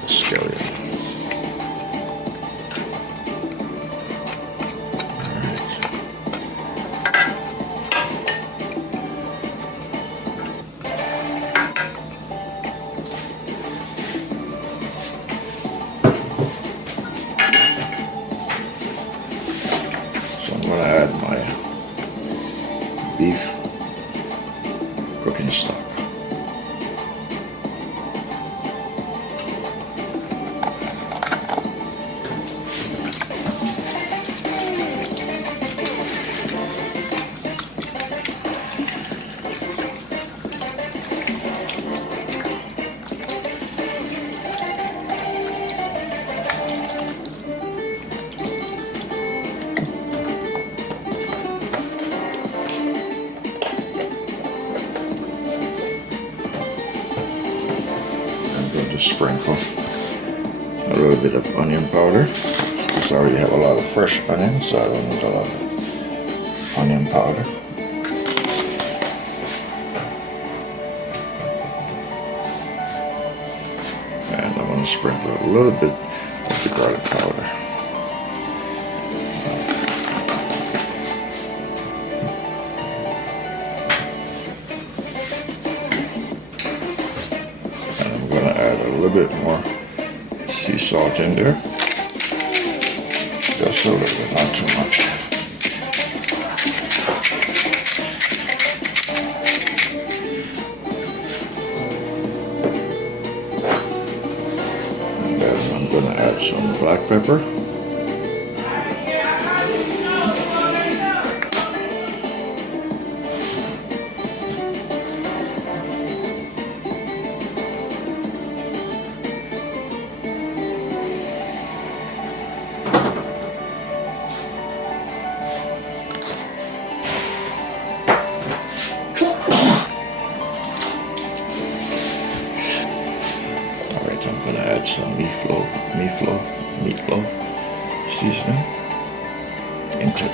the scallion. So I'm going to add my beef cooking stock. Sprinkle a little bit of onion powder because I already have a lot of fresh onions, so I don't need a lot of onion powder. And I'm going to sprinkle a little bit of the garlic powder. A little bit more sea salt in there, just a little bit, not too much. And then I'm going to add some black pepper. I'm going to add some meatloaf seasoning into it.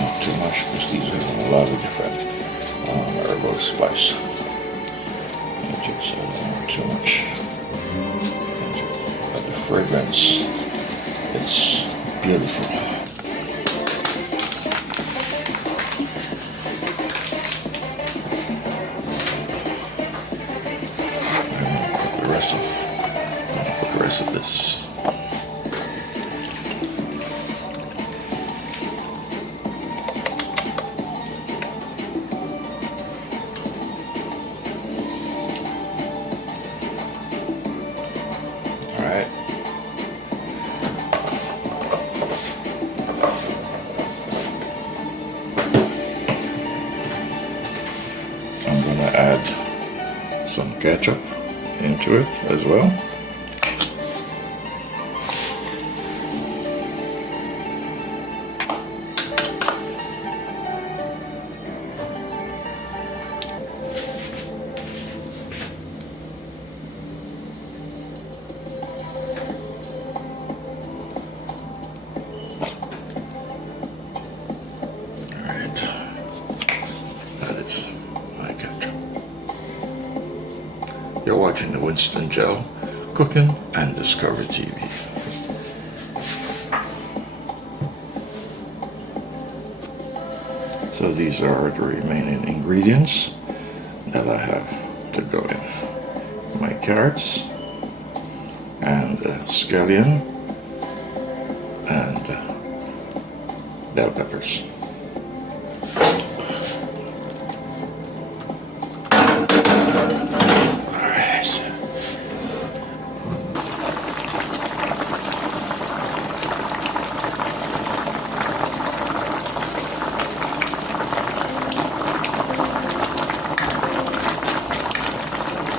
Not too much because these have a lot of different herbal spice. So not too much. But the fragrance, it's beautiful. I'm gonna put the rest of this. All right. I'm gonna add some ketchup into it as well. You're watching the Winston Gel Cooking and Discovery TV. So these are the remaining ingredients that I have to go in. My carrots and scallion and bell peppers.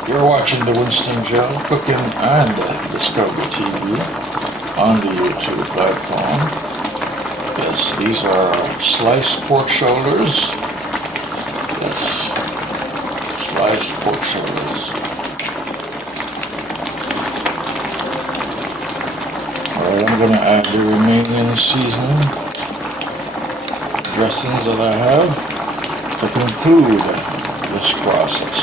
You're watching the Winston Gel Cooking and Discovery TV on the YouTube platform. Yes, these are sliced pork shoulders. Yes, sliced pork shoulders. Alright, I'm going to add the remaining seasoning dressings that I have to conclude this process.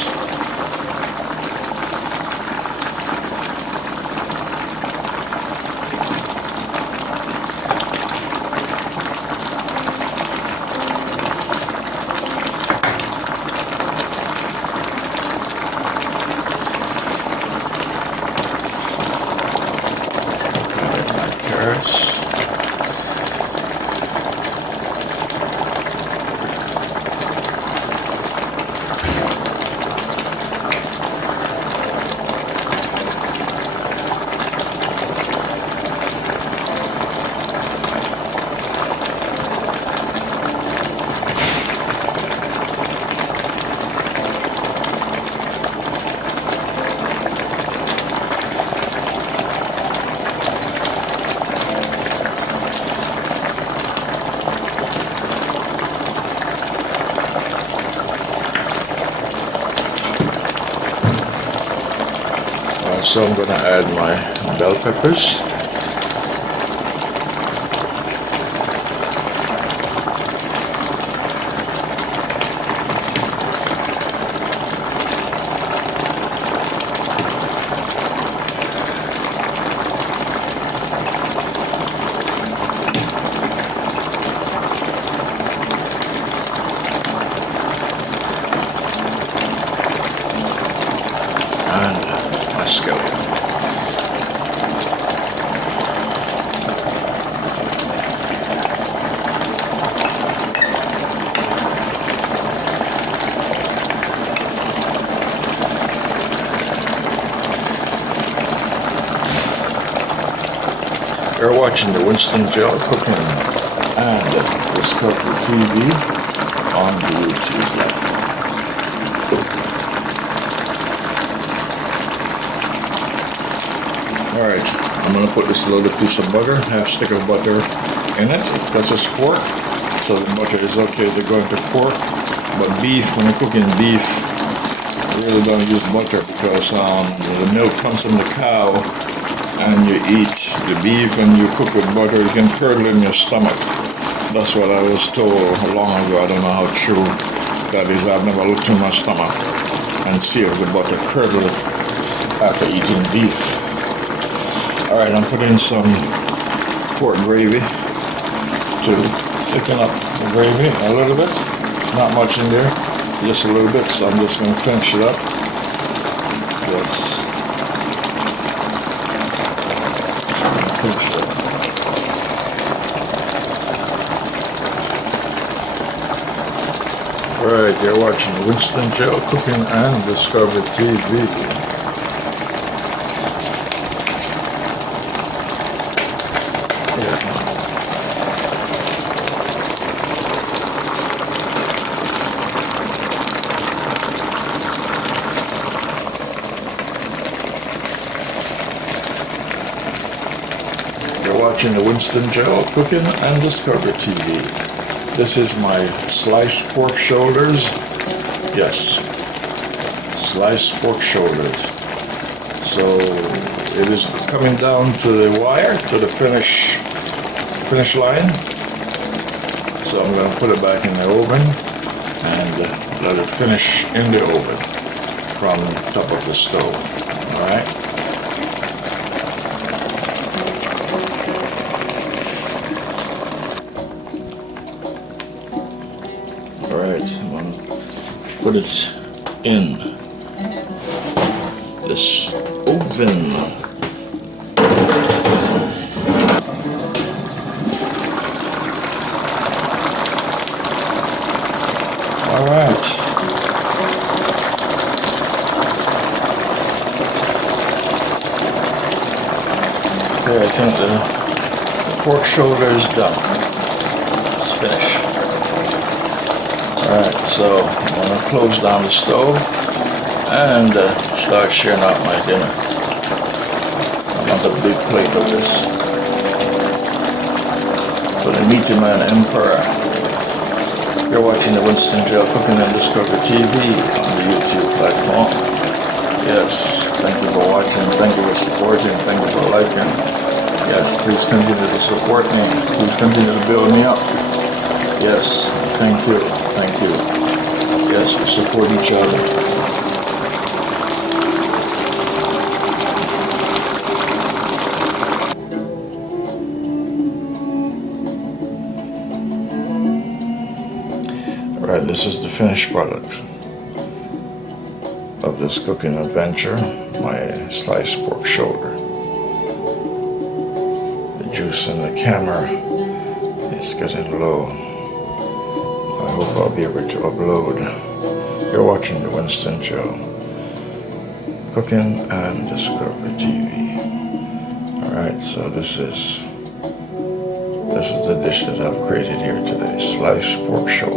so I'm going to add my bell peppers. Skeleton. You're watching the Winston Gel Cooking and Discovery TV on the YouTube platform. Alright, I'm going to put this little piece of butter, half stick of butter in it, because it's pork, so the butter is okay to go into pork. But beef, when you're cooking beef, you really don't use butter because the milk comes from the cow, and you eat the beef and you cook with butter, you can curdle in your stomach. That's what I was told long ago. I don't know how true that is. I've never looked in my stomach and see if the butter curdled after eating beef. Alright, I'm putting some pork gravy to thicken up the gravy a little bit. Not much in there, just a little bit, so I'm just going to finish it up. Let's finish it up. Alright, you're watching Winston Gel Cooking and Discovery TV. Watching the Winston Gel Cooking and Discovery TV. This is my sliced pork shoulders. Yes, sliced pork shoulders. So it is coming down to the wire, to the finish line. So I'm going to put it back in the oven and let it finish in the oven from the top of the stove. All right. Alright, I'm going to put it in this oven. Alright. Okay, I think the pork shoulder is done. It's finished. Alright, so I'm going to close down the stove and start sharing out my dinner. I want a big plate of this for the meaty man emperor. You're watching the Winston Gel Cooking and Discovery TV on the YouTube platform. Yes, thank you for watching, thank you for supporting, thank you for liking. Yes, please continue to support me, please continue to build me up. Yes, thank you. Thank you. Yes, we support each other. Alright, this is the finished product of this cooking adventure, my sliced pork shoulder. The juice in the camera is getting low. I hope I'll be able to upload. You're watching the Winston Gel Cooking and Discovery TV. Alright, so this is the dish that I've created here today. Sliced pork shoulder.